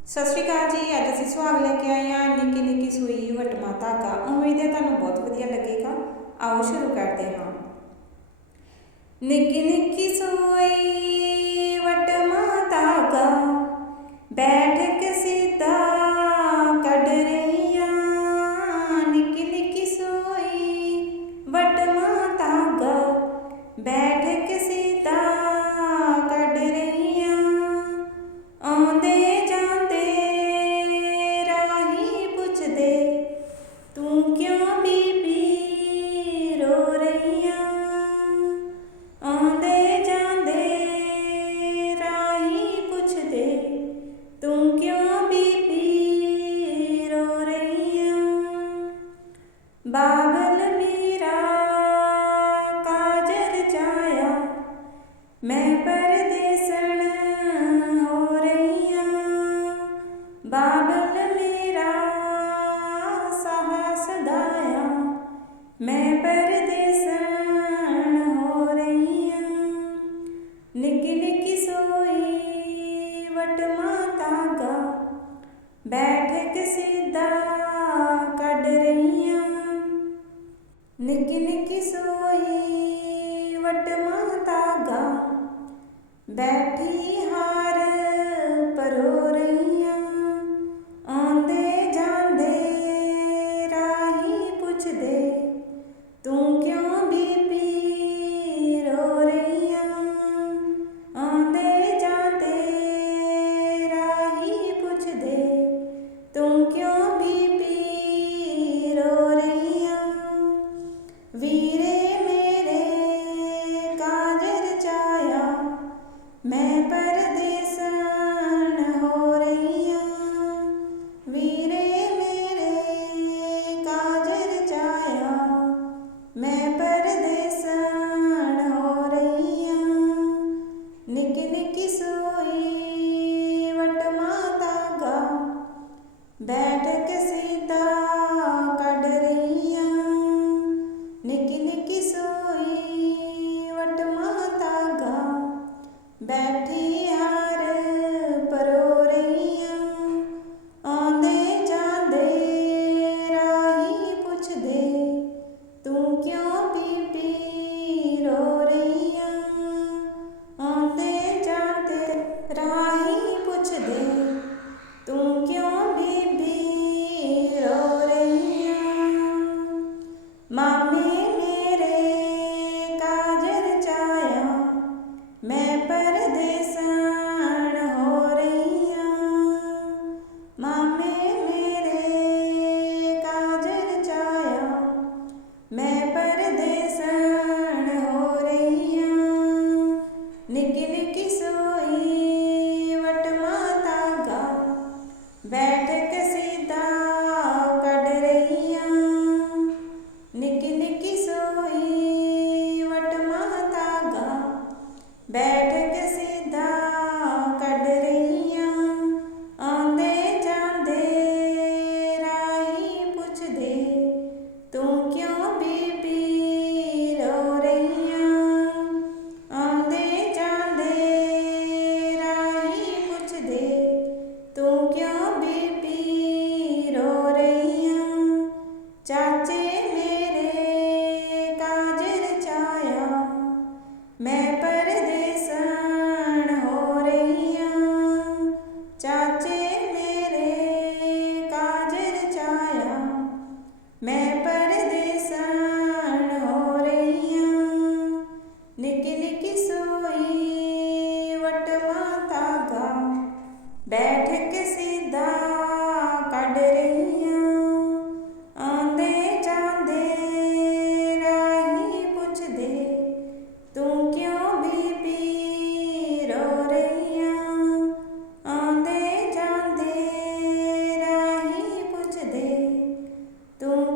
ਸਤਿ ਸ਼੍ਰੀ ਅਕਾਲ ਜੀ ਅੱਜ ਅਸੀਂ ਸੁਹਾਗ ਲੈ ਕੇ ਆਏ ਹਾਂ ਨਿੱਕੀ ਨਿੱਕੀ ਸੂਈ ਵਟਮਾ ਧਾਗਾ ਉਮੀਦ ਹੈ ਤੁਹਾਨੂੰ ਬਹੁਤ ਵਧੀਆ ਲੱਗੇਗਾ ਆਓ ਸ਼ੁਰੂ ਕਰਦੇ ਹਾਂ ਨਿੱਕੀ ਨਿੱਕੀ ਸੂਈ ਵਟਮਾ ਧਾਗਾ ਬੈਠ मैं परदेसन हो रैया बाबल मेरा साहस दाया। मैं परदेसन हो रैया निक निक सोई वट माता का सीधा कड रैया निक निक सोई ਵਟਮਾ ਤਾਗਾ ਬੈਠੀ ਹਾਰ ਪਰੋ ਰਹੀਆਂ बैठक सीता कड रहिया निकी निकी सोई वट माता गा बैठ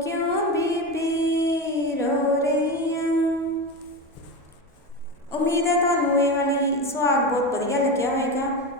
ਕਿਉਂ ਬੀਬੀ ਰੋ ਰਹੀਆਂ ਉਮੀਦ ਹੈ ਤੁਹਾਨੂੰ ਇਹ ਵਾਲੀ ਸੁਹਾਗ ਬਹੁਤ ਵਧੀਆ ਲੱਗਿਆ ਹੋਵੇਗਾ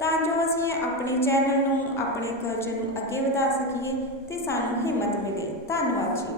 ਤਾਂ ਜੋ ਅਸੀਂ ਆਪਣੇ ਚੈਨਲ ਨੂੰ ਆਪਣੇ ਕਲਚਰ ਨੂੰ ਅੱਗੇ ਵਧਾ ਸਕੀਏ ਤੇ ਸਾਨੂੰ ਹਿੰਮਤ ਮਿਲੇ ਧੰਨਵਾਦ ਜੀ